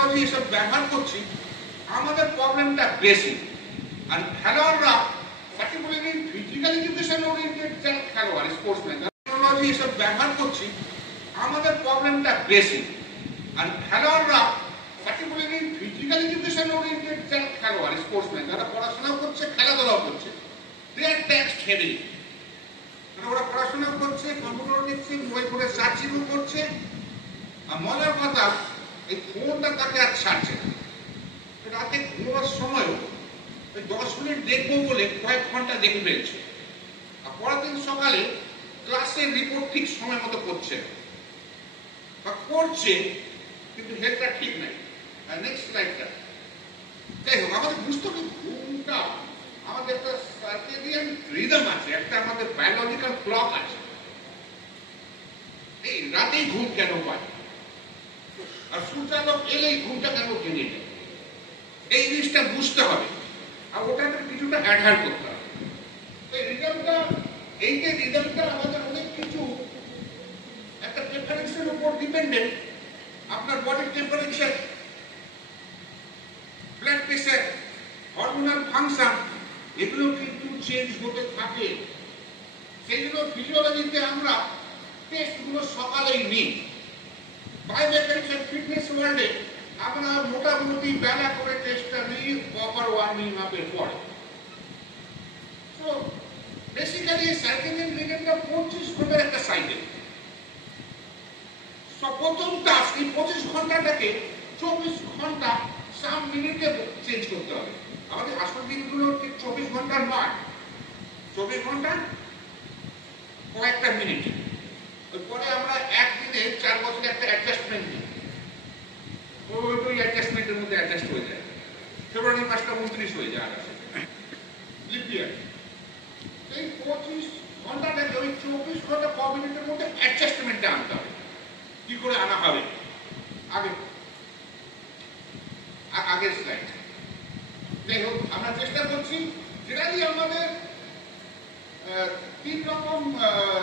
Technology এসব ব্যবহার করছি, আমাদের প্রবলেমটা বেশি। আর খেলোয়াড়রা পার্টিকুলারলি ফিজিক্যাল এডুকেশন ওরিয়েন্টেড যারা খেলোয়াড় স্পোর্টসম্যান, টেকনোলজি এসব ব্যবহার করছি, আমাদের প্রবলেমটা বেশি। আর খেলোয়াড়রা পার্টিকুলারলি ফিজিক্যাল এডুকেশন ওরিয়েন্টেড যারা খেলোয়াড় স্পোর্টসম্যান, যারা পড়াশোনাও করছে খেলাধুলাও করছে, দে আর ট্যাক্সড হেভি। ওরা পড়াশোনা করছে, কম্পিউটার দেখছে, মোবাইল ফোনে সার্চিংও করছে, আর মজার কথা এই ফোনটা তাকে আর ছাড়ছে না। রাতে ঘুমাবার সময়ও ওই 10 মিনিট দেখবো বলে কয়েক ঘন্টা দেখে ফেলছে, আর পরের দিন সকালে ক্লাসের রিপোর্ট ঠিক সময় মতো করছে বা করছে, কিন্তু হেলথটা ঠিক নাই। আর নেক্সট স্লাইডটা, যাই হোক, আমাদের বুঝতে হবে ঘুমটা আমাদের একটা সার্কেডিয়ান রিদম আছে, একটা আমাদের বায়োলজিক্যাল ক্লক আছে। এই রাতেই ঘুম কেন পায়, আর সূর্যালোক এলেই ঘুমটা কেন ভেঙে যায়, এই জিনিসটা বুঝতে হবে, আর ওটাতে কিছুটা অ্যাডহার করতে হবে। এই রিদমটা, এই যে রিদমটা আমাদের অনেক কিছু একটা প্রেফারেন্সের উপর ডিপেন্ডেন্ট। আপনার বডির temperature, blood pressure, hormonal function, এগুলো কিন্তু চেঞ্জ হতে থাকে। সেইগুলো ফিজিওলজিতে আমরা টেস্টগুলো সকালেই নিই। বায়োমেকানিক্স এন্ড ফিটনেস ওয়ার্ল্ডে আমরা মোটামুটি বেলা করে টেস্টটা নিই প্রপার ওয়ার্মিং আপের পরে। তো বেসিক্যালি সার্কেডিয়ান রিদমটা 25 ঘন্টার একটা সাইকেল। প্রথম টাস্ক এই 25 ঘন্টাটাকে 24 ঘন্টা সাম মিনিটে চেঞ্জ করতে হবে। আমাদের আসল দিনগুলো ঠিক 24 ঘন্টা নয়, 24 ঘন্টা কয়েকটা মিনিট। পরে আমরা একদিনে 4 বছরে একটা অ্যাডজাস্টমেন্ট নিই, ওই অ্যাডজাস্টমেন্টের মধ্যে অ্যাডজাস্ট হয়ে যায়। ফেব্রুয়ারি মাসটা 29 হয়ে যায় লিপ ইয়ার। এই 25 ঘন্টাটাকে ওই 24 ঘন্টা ক মিনিটের মধ্যে অ্যাডজাস্টমেন্টে আনতে হবে। কি করে আনা হবে? আগের স্লাইড। যাই হোক, আমরা চেষ্টা করছি জেনারেলি আমাদের 3 রকম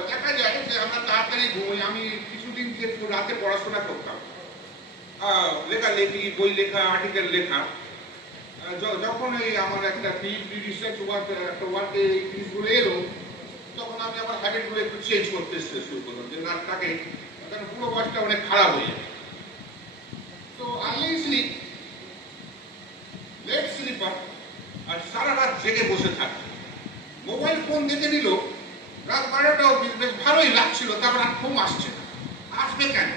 দেখা যায় যে আমরা তাড়াতাড়ি ঘুমাই। আমি কিছুদিন যে রাতে পড়াশোনা করতাম, লেখালেখি, বই লেখা, আর্টিকেল লেখা, যখন এই আমার একটা পিএইচডি রিসার্চ ওয়ার্ক একটা ওয়ার্কে এই জিনিসগুলো এলো, তখন আমি আমার হ্যাবিটগুলো একটু চেঞ্জ করতে শুরু করলাম, যে রাতটাকে, কারণ পুরো বয়সটা অনেক খারাপ হয়ে যায়। তো আর্লি স্লিপ, লেট স্লিপার, আর সারা রাত জেগে বসে থাকে। মোবাইল ফোন দেখে নিল, রাত 12টাও বেশ ভালোই লাগছিল, তারপর আর ঘুম আসছে না। আসবে কেন?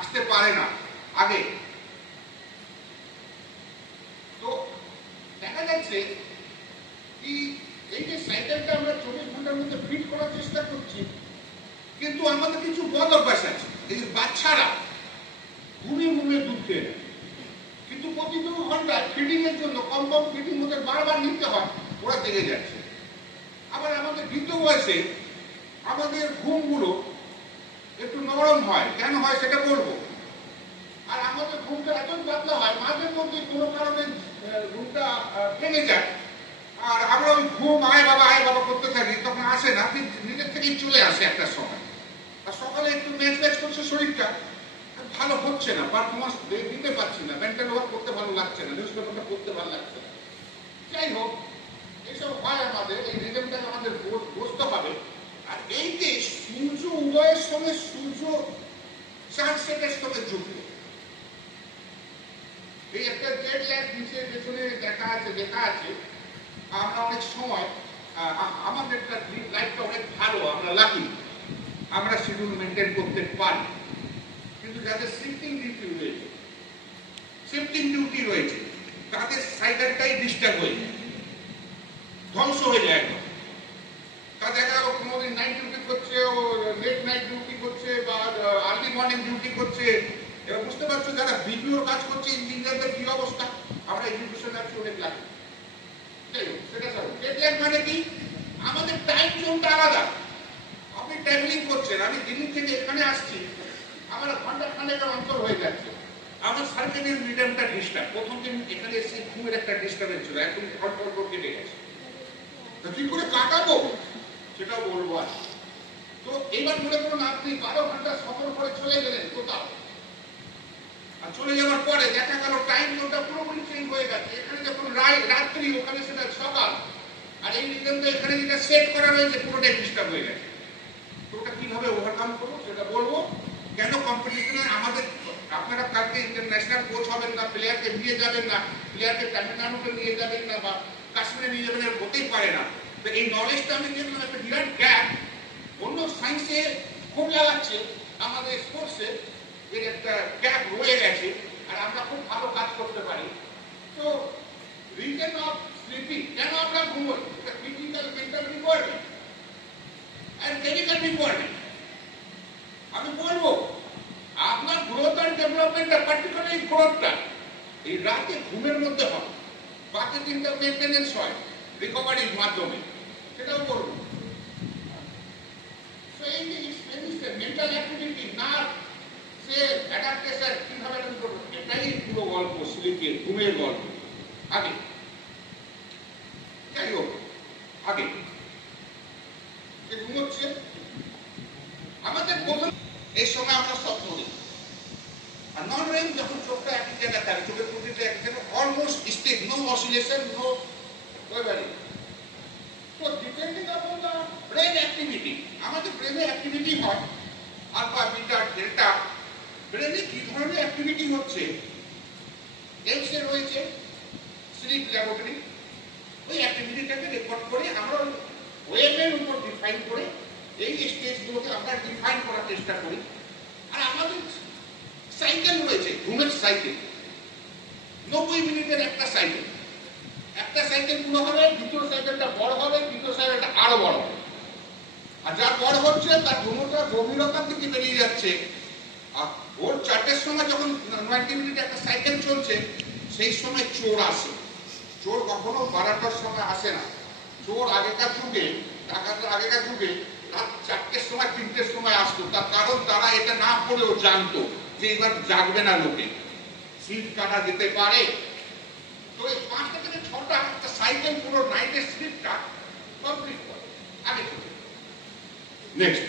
আসতে পারে না আগে। তো দেখা যাচ্ছে কি এই যে সাইকেলটা আমরা 24 ঘন্টার মধ্যে ফিট করার চেষ্টা করছি, কিন্তু আমাদের কিছু বদ অভ্যাস আছে। এই বাচ্চারা ঘুমিয়ে দুধ খেয়ে নেয়, কিন্তু প্রতি 2 ঘন্টায় ফিডিং এর জন্য কম ফিডিং ওদের বারবার নিতে হয়, ওরা জেগে যাচ্ছে। আবার আমাদের বৃদ্ধ বয়সে আমাদের ঘুমগুলো একটু নরম হয়, কেন হয় সেটা বলবো। আর আমাদের ঘুমটা এতই পাতলা হয়, মাঝে মধ্যে কোনো কারণে ঘুমটা ভেঙে যায়, আর আমরা ওই ঘুম আয় বাবা করতে থাকি, তখন আসে না, নিজের থেকেই চলে আসে একটা সময়। আর সকালে একটু ম্যাচ করছে, শরীরটা ভালো হচ্ছে না, পারফরমেন্স দিতে পারছি না, মেন্টাল ওয়ার্ক করতে ভালো লাগছে না, নিউজ পেপারটা পড়তে ভালো লাগছে না। যাই হোক, এইসব হয় আমাদের, এই রিদমটাকে আমাদের বুঝতে হবে। আর এই যে সূর্য উদয়ের সঙ্গে সূর্য সানসেটের সঙ্গে যুক্ত, এই একটা জেড ল্যাগ নিচে পেছনে লেখা আছে। আমরা অনেক সময় আমাদের লাইফটা অনেক ভালো, আমরা লাকি, আমরা শিডিউল মেনটেন করতে পারি, কিন্তু যাদের শিফটিং ডিউটি রয়েছে তাদের সাইকেলটাই ডিস্টার্ব হয়ে যায়, ধ্বংস হয়ে যায় একদম। তা দেখা গেল কোনোদিন নাইট ডিউটি করছে, ও লেট নাইট ডিউটি করছে, বা আর্লি মর্নিং ডিউটি করছে। এবার বুঝতে পারছো যারা বিপিওর কাজ করছে, ইঞ্জিনিয়ারদের কি অবস্থা। আমরা এডুকেশন আছে অনেক লাগে। যাই হোক, সেটা ডেডলাইন মানে কি, আমাদের টাইম জোনটা আলাদা। আপনি ট্রাভেলিং করছেন, আমি দিল্লি থেকে এখানে আসছি, আমার ঘন্টা খানেকের অন্তর হয়ে যাচ্ছে, আমার সার্কেডিয়ান রিদমটা ডিস্টার্ব। প্রথম দিন এখানে এসে ঘুমের একটা ডিস্টার্বেন্স ছিল, এখন ঘন্টা কেটে গেছে, তো কি করে কাটাবো সেটাও বলবো। আর তো এইবার মনে করুন আপনি 12 ঘন্টা সফর করে চলে গেলেন কোথাও, আর চলে যাওয়ার পরে দেখা গেল রাত্রি, ওখানে সেটা সকাল। আর এই রিজনটা এখানে যেটা সেট করা রয়েছে পুরোটাই ডিস্টার্ব হয়ে গেছে। তো ওটা কিভাবে ওভারকাম করবো সেটা বলবো। কেন কম্পিটিশনে আমাদের, আপনারা কালকে ইন্টারন্যাশনাল কোচ হবেন না, প্লেয়ারকে নিয়ে যাবেন না, প্লেয়ারকে তামিলনাড়ুতে নিয়ে যাবেন না বা কাশ্মীরে নিয়ে যাবেন, হতেই পারে না। তো এই নলেজটা আমি দেখলাম একটা বিরাট গ্যাপ অন্য সায়েন্সে খুব লাগাচ্ছে, আমাদের স্পোর্টসে এর একটা গ্যাপ রয়ে গেছে। আর আমরা খুব ভালো কাজ করতে পারি। তো রিজন অফ স্লিপিং, কেন আমরা ঘুমোই, এটা ফিজিক্যাল, মেন্টাল রিকোয়ারমেন্ট আর কেমিক্যাল রিকোয়ারমেন্ট। আমি বলবো আপনার গ্রোথ আর ডেভেলপমেন্টটা, পার্টিকুলারলি গ্রোথটা এই রাতে ঘুমের মধ্যে হয়, বাকি তিনটা মেনটেনেন্স হয় রিকভারির মাধ্যমে, সেটাও করবো। তো এই যে মেন্টাল অ্যাক্টিভিটি না, সে অ্যাডাপ্টেশন কিভাবে করবো, এটাই পুরো গল্প স্লিপের, ঘুমের গল্প। আগে যাই হোক, আগে ঘুমোচ্ছে আমাদের প্রথম, এই সময় আমরা স্বপ্ন দেখি। আর নন রেম যখন চোখটা একই জায়গায় থাকে, চোখের প্রতিটা এক জায়গায়, almost state, no oscillation, no wavering. তো depending upon the brain activity, আমাদের ব্রেনে অ্যাক্টিভিটি হয় আলফা, বিটা, ডেল্টা। ব্রেনে কি ধরনের অ্যাক্টিভিটি হচ্ছে, এলসে রয়েছে স্লিপ ল্যাবরেটরি, ওই অ্যাক্টিভিটিটাকে রেকর্ড করে আমরা ওয়েভের উপর ডিফাইন করে এই স্টেজগুলোকে আমরা ডিফাইন করার চেষ্টা করি। আর আমাদের সাইকেল রয়েছে, ঘুমের সাইকেল, 90 মিনিটের একটা সাইকেল। একটা সাইকেল পুরো হবে, দ্বিতীয় সাইকেলটা বড় হবে, তৃতীয় সাইকেলটা আরো বড় হবে। আর যা বড় হচ্ছে তার ঘুমোটা গভীরতার দিকে বেরিয়ে যাচ্ছে। আর ভোর 4টের সময় যখন 90 মিনিট একটা সাইকেল চলছে, সেই সময় চোর আসে। চোর কখনো 12টার সময় আসে না। চোর আগেকার যুগে, ডাকাতের আগেকার যুগে রাত 4টের সময়, 3টের সময় আসতো। তার কারণ তারা এটা না পড়েও জানতো যে এবার জাগবে না লোকে, সিট কাটা যেতে পারে। তো এই 5টা থেকে 6টা একটা সাইকেল পুরো নাইটের স্লিপটা কমপ্লিট করে আগে থেকে। নেক্সট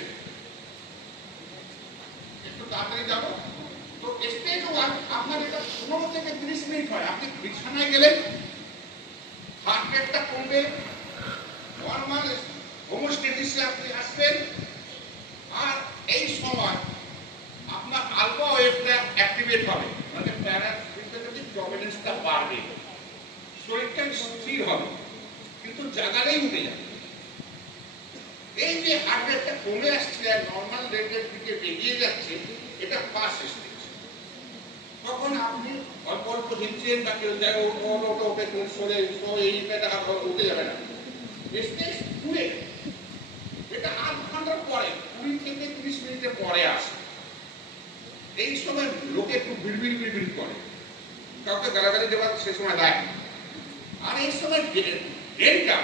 একটু তাড়াতাড়ি যাবো। তো স্টেজ 1 আপনার এটা 15 থেকে 30 মিনিট হয়। আপনি বিছানায় গেলেন, হার্ট রেটটা কমবে, নর্মাল হোমোস্টেসিসে আপনি আসবেন। আর এই সময় আপনার আলফা ওয়েভটা অ্যাক্টিভেট হবে, মানে প্যারাসিম্পাথেটিক ডমিনেন্সটা বাড়বে, শরীরটা স্থির হবে, কিন্তু জাগালেই উঠে যাবে। এই যে হার্ট রেটটা কমে আসছে আর নর্মাল রেটের দিকে এগিয়ে যাচ্ছে, এটা ফার্স্ট স্টেজ। তখন আপনি অল্প অল্প হিলছেন বা কেউ জায়গায় ওঠে সরে এইটা উঠে যাবে না। স্টেজ 2 এটা 8 ঘন্টার পরে, 20 থেকে 30 মিনিটের পরে আসে। এই সময় লোকে একটু বিড়বিড় করে, কাউকে গালাগালি দেওয়ার সে সময় দেয়। আর এই সময় ডেল্টা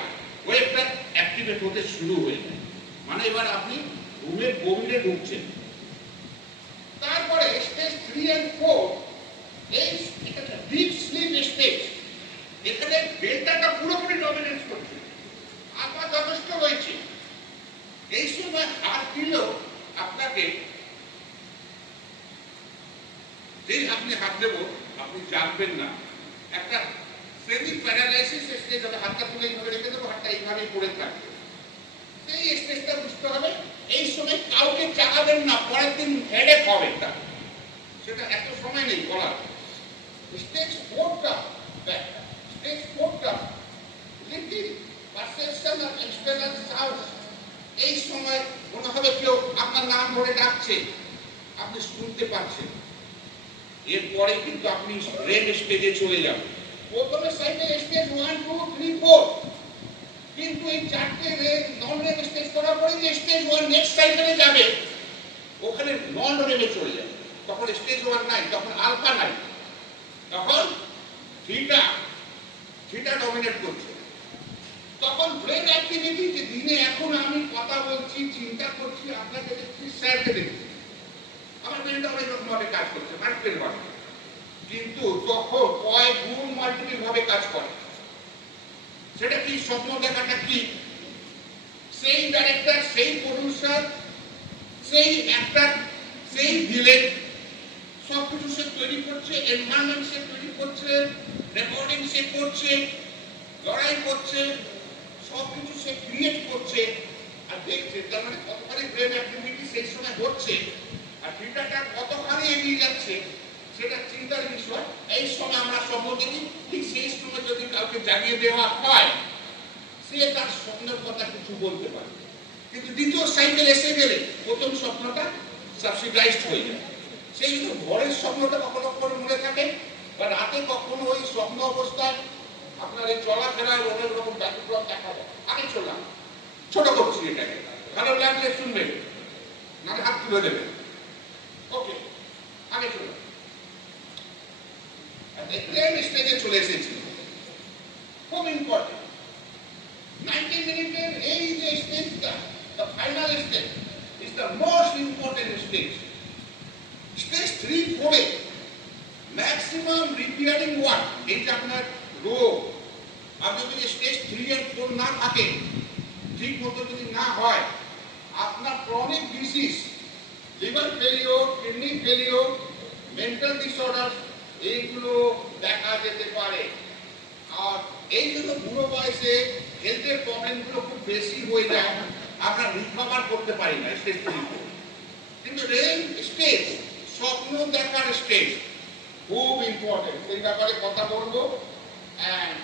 ওয়েভটা অ্যাক্টিভেট হতে শুরু হয়ে যায়, মানে এবার আপনি ঘুমের গভীরে ঢুকছেন। তারপরে স্টেজ 3 and 4, এই এটা ডিপ স্লিপ স্টেজ। এখানে ডেল্টাটা পুরোপুরি ডমিনেন্স করছে, আলফা যথেষ্ট রয়েছে। এই সময় হাত দিলেও আপনাকে, যেই আপনি হাত দেব আপনি জানবেন না। একটা সেমি প্যারালাইসিস স্টেজ হবে, হাতটা তুলে এইভাবে রেখে দেবো, হাতটা এইভাবেই পড়ে থাকবে। সেই স্টেজটা বুঝতে হবে। এই সময় কাউকে জাগাবেন না, পরের দিন হেডেক হবে, সেটা এত সময় নেই বলার। স্টেজ 4টা, স্টেজ 4টা লিটিল পারসেপশন আর এক্সটার্নাল সাউন্ড। এই সময় মনে হবে কেউ আপনার নাম ধরে ডাকছে, আপনি শুনতে পাচ্ছেন। এরপরে কিন্তু আপনি রেম স্টেজে চলে যাবেন। প্রথমে সাইডে স্টেজ 1, 2, 3, 4, কিন্তু এই 4টে নন রেম স্টেজ করার পরে যে স্টেজ 1 নেক্সট সাইকেলে যাবে, ওখানে নন রেমে চলে যাবে। তখন স্টেজ 1 নাই, তখন আলফা নাই, তখন থিটা ডমিনেট করছে। তখন ব্রেন অ্যাক্টিভিটি, যে দিনে এখন আমি কথা বলছি, চিন্তা করছি, আপনাকে দেখছি, স্যারকে দেখছি, আমার ব্রেনটা অনেক রকম ভাবে কাজ করছে, মাল্টিপল ভাবে। কিন্তু তখন কয়েক গুণ মাল্টিপল ভাবে কাজ করে। সেটা কি? স্বপ্ন দেখাটা কি? সেই ডাইরেক্টর, সেই প্রডিউসার, সেই অ্যাক্টর, সেই ভিলেন, সবকিছু সে তৈরি করছে, এনভায়রনমেন্ট সে তৈরি করছে, রেকর্ডিং সে করছে, লড়াই করছে, সবকিছু সে ক্রিয়েট করছে আর দেখছে, তার মানে কতখানি ব্রেন অ্যাক্টিভিটি সেই সময় হচ্ছে আর থিয়েটারটা কতখানি এগিয়ে যাচ্ছে সেটা চিন্তার বিষয়। এই সময় আমরা স্বপ্ন দেখি, ঠিক সেই সময় যদি কাউকে জাগিয়ে দেওয়া হয় সে তার স্বপ্নের কথা কিছু বলতে পারে, কিন্তু দ্বিতীয় সাইকেল এসে গেলে প্রথম স্বপ্নটা সাবসিডাইজড হয়ে যায়। সেই জন্য ভোরের স্বপ্নটা কখনো কখনো মনে থাকে বা রাতে কখনো ওই স্বপ্ন অবস্থায় আপনার এই চলাফেরার অনেক রকম ব্যতিক্রম দেখা যায়। আগে চললাম, ছোট করছি এটাকে, ভালো লাগলে শুনবেন, নাহলে হাত তুলে দেবেন। ওকে, আগে চললাম, দেখলেন স্টেজে চলে এসেছি, খুব ইম্পর্টেন্ট 90 মিনিটের এই যে স্টেজটা, the final stage is the most important stage. Stage 3-4 A maximum repairing work, এই যে আপনার রোগ, আর যদি স্টেজ 3 and 4 না থাকে, ঠিক মতো যদি না হয়, আপনার chronic disease, liver failure, kidney failure, mental disorder এইগুলো দেখা যেতে পারে। আর এই জন্য বুড়ো বয়সে হেলথের প্রবলেমগুলো খুব বেশি হয়ে যায়, আমরা রিকভার করতে পারি না স্টেজ 3-4। কিন্তু রেল স্টেজ, স্বপ্ন দেখার স্টেজ, খুব ইম্পর্টেন্ট, সেই ব্যাপারে কথা বলবো। অ্যান্ড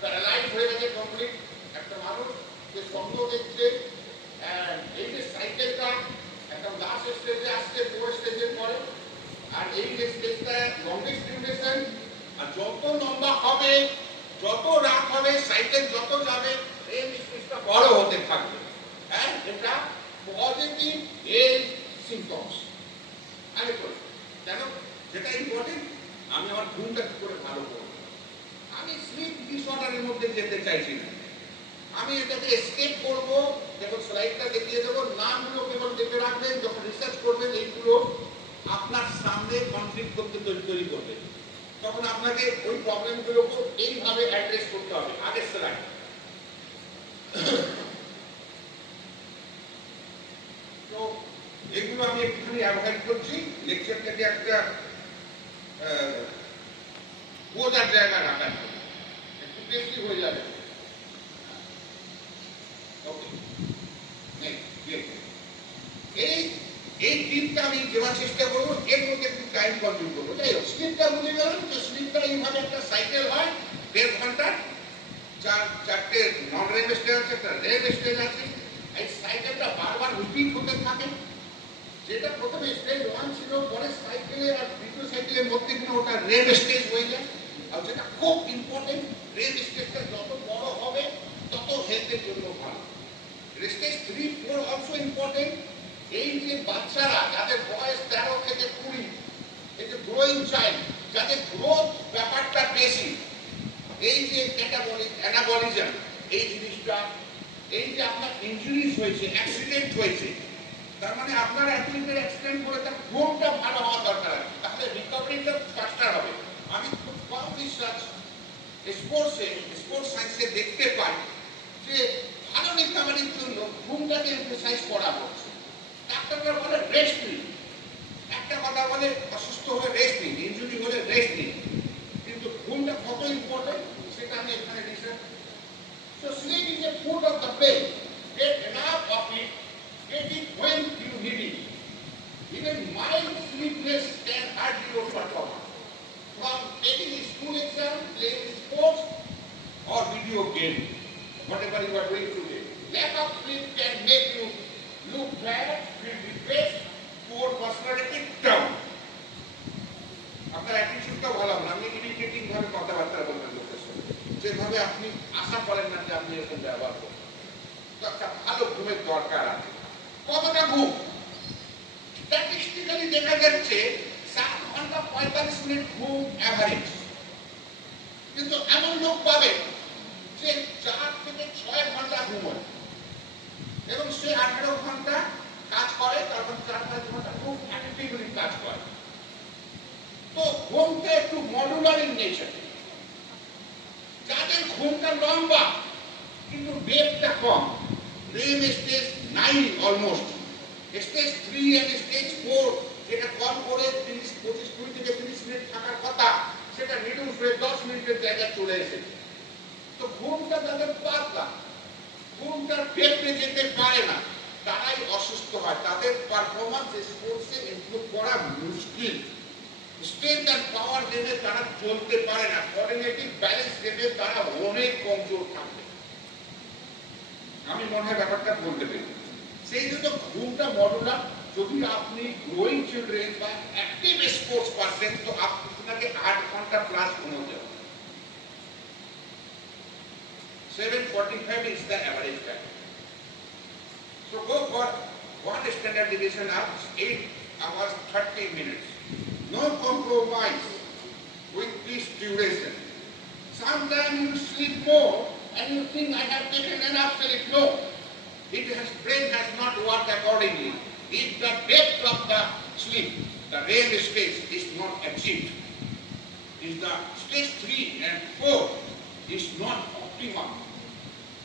প্যারালাইজ হয়ে গেছে কমপ্লিট একটা মানুষ, যে স্বপ্ন দেখছে, এই যে সাইকেলটা একটা লাস্ট স্টেজে আসছে 4 স্টেজের পরে, আর এই যে স্টেজটা লংগেস্ট ডিউরেশন, আর যত লম্বা হবে, যত রাত হবে, সাইকেল যত যাবে, এই স্টেজটা বড় হতে থাকবে। হ্যাঁ, এটা পজিটিভ এজ সিম্পটমস। আগে করে কেন যেটা ইম্পর্টেন্ট, আমি আমার ঘুমটা কি করে ভালো করবো, আমি স্লিপ ডিসঅর্ডারের মধ্যে যেতে চাইছি না, আমি এটাকে এসকেপ করবো। যখন স্লাইডটা দেখিয়ে দেবো, নামগুলো কেবল দেখে রাখবেন, যখন রিসার্চ করবেন এইগুলো আপনার সামনে কনফ্লিক্ট করতে তৈরি করবে, তখন আপনাকে ওই প্রবলেমগুলোকে এইভাবে অ্যাড্রেস করতে হবে। আগের স্লাইড, তো এগুলো আমি একটুখানি অ্যাভয়েড করছি, লেকচারটাকে একটা বোঝার জায়গা রাখার জন্য, একটু বেশি হয়ে যাবে। এই টিপটা আমি দেওয়ার চেষ্টা করবো, এর মধ্যে একটু টাইম কনজিউম করবো। যাই হোক, স্লিপটা বুঝে গেলাম যে স্লিপটা এইভাবে একটা সাইকেল হয় 1.5 ঘন্টা, চারটে নন রেল স্টেজ আছে, একটা রেল স্টেজ আছে। এই সাইকেলটা বারবার রিপিট হতে থাকে, যেটা প্রথমে স্টেজ 1 ছিল, পরে সাইকেলের আর দ্বিতীয় সাইকেলের মধ্যে কিন্তু ওটা রেল স্টেজ হয়ে যায়। আর যেটা খুব ইম্পর্টেন্ট, রেল স্টেজটা যত বড় হবে তত হেলথের জন্য ভালো। Stage 3-4 also important. এই যে বাচ্চারা যাদের বয়স 13 থেকে 20, এই যে গ্রোয়িং চাইল্ড, যাদের গ্রোথ ব্যাপারটা বেশি, এই যে অ্যানাবলিজম, এই জিনিসটা, এই যে আপনার ইনজুরিজ হয়েছে, অ্যাক্সিডেন্ট হয়েছে, তার মানে আপনার অ্যাথলিটের অ্যাক্সিডেন্ট করে তার ঘুমটা ভালো হওয়া দরকার, তাহলে রিকভারিটা ফাস্টার হবে। আমি খুব কম রিসার্চ স্পোর্টস সায়েন্সে দেখতে পাই যে ভালো রিকভারির জন্য ঘুমটাকে এমফাসাইজ করা হচ্ছে। ডাক্তাররা বলে রেস্ট নিন, একটা কথা বলে অসুস্থ হলে রেস্ট নিন, ইনজুরি হলে রেস্ট নিন, কিন্তু ঘুমটা কত ইম্পর্টেন্ট সেটা আমি এখানে research. So sleep is a food of the brain. Get enough of it, get it when you need it. Even mild sleepiness can hurt your performance. From taking a school exam, playing sports, or video game, whatever you are doing today. Lack of sleep can make you look bad, feel depressed, poor personality, down. আপনার অ্যাটিটিউডটা ভালো না, আপনি irritating ভাবে কথাবার্তা বলবেন লোকের সাথে, যেভাবে আপনি আশা করেন না যে আপনি এরকম ব্যবহার করবেন। তো একটা ভালো ঘুমের দরকার আছে। কতটা ঘুম? স্ট্যাটিস্টিক্যালি দেখা যাচ্ছে 7 ঘন্টা 45 মিনিট ঘুম অ্যাভারেজ, কিন্তু এমন লোক পাবেন যে 4 থেকে 6 ঘন্টা ঘুমায় এবং সে 18 ঘন্টা কাজ করে, তারপর 4-5 ঘন্টা খুব অ্যাক্টিভলি কাজ করে। তো ঘুমটা একটু মডুলার ইন নেচার। যাদের ঘুমটা লম্বা কিন্তু ডেপটা কম, REM stage 9 almost, stage 3 end stage 4 যেটা কম করে 25 থেকে 30 মিনিট থাকার কথা, সেটা রিডিউস হয়ে 10 মিনিটের জায়গায় চলে এসেছে। তো ঘুমটা তাদের পাতলা, ঘুমটার পেটে যেতে পারে না, তারাই অসুস্থ হয়, তাদের পারফরমেন্স স্পোর্টসে ইমপ্রুভ করা মুশকিল। স্ট্রেংথ এন্ড পাওয়ার গেমে তারা চলতে পারে না, কোঅর্ডিনেটিভ ব্যালেন্স গেমে তারা অনেক কমজোর থাকবে। আমি মনে হয় ব্যাপারটা বলতে পারি। সেই জন্য ঘুমটা মডুলার। যদি আপনি গ্রোয়িং চিলড্রেন বা অ্যাক্টিভ স্পোর্টস পারসন, তো আপনাকে 8 ঘন্টা প্লাস ঘুমোতে হবে। 7:45 is the average time. So go for one standard deviation up 8 hours 30 minutes. No compromise with this duration. Sometimes you sleep more and you think I have taken enough sleep. No, brain has not worked accordingly. If the depth of the sleep, the REM stage is not achieved, if the stage 3 and 4 is not optimum.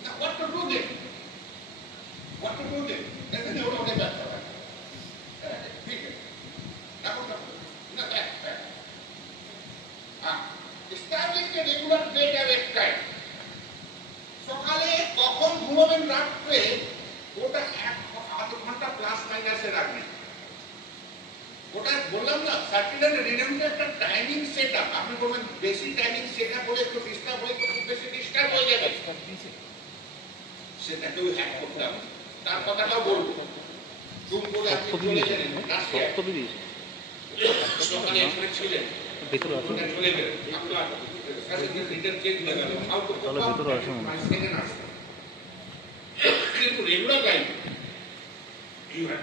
Now what to do then? What to do then? Then you will get back to that. Establish a regular bedtime time. সকালে কখন ঘুমাবেন রাত্রে ওটা 1 ঘন্টা plus মাইনাসে রাখবেন। ওটা বললাম না, সার্কুলার রিদমটা একটা টাইমিং সেটআপ। আপনি বলবেন বেশি টাইমিং সেটআপ হলে একটু ডিস্টার্ব হয়ে, তো খুব বেশি ডিস্টার্ব হয়ে যাবে, সেটাকেও হ্যাক করতে হবে। তার কথাটাও বলবো। জুম করে আপনি চলে গেলেন রাশিয়া, সকালে এখানে ছিলেন, ভেতরে চলে গেলেন, আপনার রিটার্ন চেঞ্জ হয়ে গেল, ভেতরে আসুন, কিন্তু রেগুলার লাইফ ইউ হ্যাভ